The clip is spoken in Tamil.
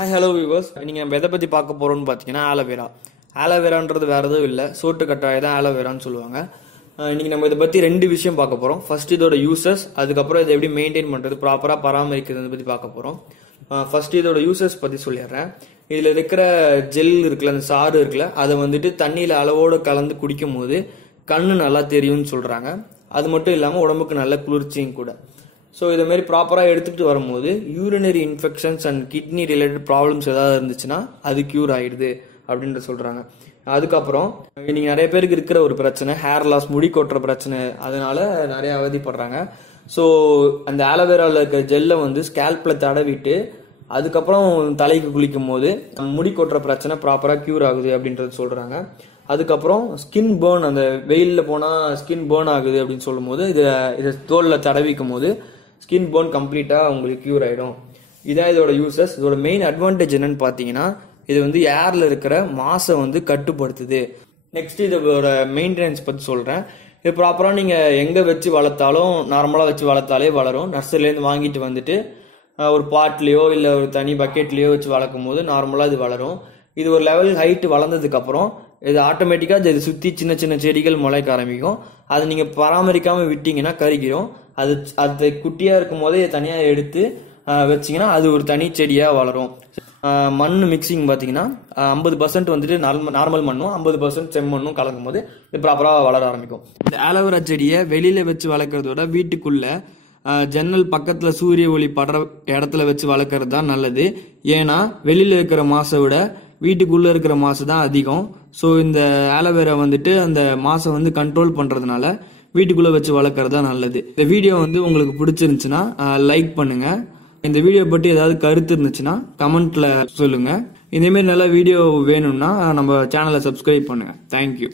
ஹாய் ஹலோ வியூவர்ஸ், நீங்கள் நம்ம எதை பற்றி பார்க்க போகிறோம்னு பார்த்தீங்கன்னா ஆலோவேரா. ஆலோவேரான்றது வேறு எதுவும் இல்லை, சோட்டு கட்டாயம் தான் ஆலோவேரான்னு சொல்லுவாங்க. இன்றைக்கி நம்ம இதை பற்றி ரெண்டு விஷயம் பார்க்க போகிறோம். ஃபர்ஸ்ட் இதோட யூசஸ், அதுக்கப்புறம் இதை எப்படி மெயின்டைன் பண்ணுறது, ப்ராப்பராக பராமரிக்கிறத பற்றி பார்க்க போகிறோம். ஃபர்ஸ்ட் இதோட யூசஸ் பற்றி சொல்லிடுறேன். இதில் இருக்கிற ஜெல் இருக்குல்ல, அந்த சாறு இருக்குல்ல, அதை வந்துட்டு தண்ணியில் அளவோடு கலந்து குடிக்கும் போது கண்ணு நல்லா தெரியும்னு சொல்கிறாங்க. அது மட்டும் இல்லாமல் உடம்புக்கு நல்ல குளிர்ச்சியும் கூட. ஸோ இதை மாதிரி ப்ராப்பராக எடுத்துகிட்டு வரும்போது urinary infections and kidney related problems ஏதாவது இருந்துச்சுன்னா அது க்யூர் ஆகிடுது அப்படின்ற சொல்கிறாங்க. அதுக்கப்புறம் இன்னைக்கு நிறைய பேருக்கு இருக்கிற ஒரு பிரச்சனை ஹேர் லாஸ், முடி கொட்டுற பிரச்சனை, அதனால நிறைய அவதிப்படுறாங்க. ஸோ அந்த ஆலோவேராவில் இருக்கிற ஜெல்லை வந்து ஸ்கேல்பில் தடவிட்டு அதுக்கப்புறம் தலைக்கு குளிக்கும் போது முடி கொட்டுற பிரச்சனை ப்ராப்பராக க்யூர் ஆகுது அப்படின்றது சொல்கிறாங்க. அதுக்கப்புறம் ஸ்கின் பேர்ன், அந்த வெயிலில் போனால் ஸ்கின் பேர்ன் ஆகுது அப்படின்னு சொல்லும் போது இதை தோலில் தடவிக்கும் போது ஸ்கின் பேர்ன் கம்ப்ளீட்டாக உங்களுக்கு க்யூர் ஆகிடும். இதான் இதோட யூசஸ். இதோட மெயின் அட்வான்டேஜ் என்னன்னு பார்த்தீங்கன்னா, இது வந்து ஏரில் இருக்கிற மாசை வந்து கட்டுப்படுத்துது. நெக்ஸ்ட் இதோட மெயின்டெனன்ஸ் பற்றி சொல்கிறேன். இது ப்ராப்பராக நீங்கள் எங்கே வச்சு வளர்த்தாலும், நார்மலாக வச்சு வளர்த்தாலே வளரும். நர்சரிலேருந்து வாங்கிட்டு வந்துட்டு ஒரு பாட்லேயோ இல்லை ஒரு தனி பக்கெட்லேயோ வச்சு வளர்க்கும் போது நார்மலாக இது வளரும். இது ஒரு லெவல் ஹைட்டு வளர்ந்ததுக்கப்புறம் இது ஆட்டோமேட்டிக்காக இது சுற்றி சின்ன சின்ன செடிகள் முளைக்க ஆரம்பிக்கும். அதை நீங்கள் பராமரிக்காமல் விட்டீங்கன்னா கருகிரும். அது குட்டியாக இருக்கும் போதே தனியாக எடுத்து வச்சிங்கன்னா அது ஒரு தனி செடியாக வளரும். மண் மிக்சிங் பார்த்தீங்கன்னா 50% வந்துட்டு நார்மல் மண்ணும் 50% செம்மண்ணும் கலக்கும் போது இது ப்ராப்பராக வளர ஆரம்பிக்கும். இந்த ஆலோவேரா செடியை வெளியில் வச்சு வளர்க்குறதோட வீட்டுக்குள்ளே ஜன்னல் பக்கத்தில் சூரிய ஒளி படுற இடத்துல வச்சு வளர்க்குறது தான் நல்லது. ஏன்னா வெளியில் இருக்கிற மாசை விட வீட்டுக்குள்ளே இருக்கிற மாசு தான் அதிகம். ஸோ இந்த ஆலோவேரா வந்துட்டு அந்த மாசை வந்து கண்ட்ரோல் பண்ணுறதுனால வீட்டுக்குள்ளே வச்சு வளர்க்குறது தான் நல்லது. இந்த வீடியோ வந்து உங்களுக்கு பிடிச்சிருந்துச்சுன்னா லைக் பண்ணுங்க. இந்த வீடியோ பற்றி ஏதாவது கருத்து இருந்துச்சுன்னா கமெண்ட்ல சொல்லுங்க. இதேமாரி நல்ல வீடியோ வேணும்னா நம்ம சேனலை சப்ஸ்கிரைப் பண்ணுங்க. தேங்க்யூ.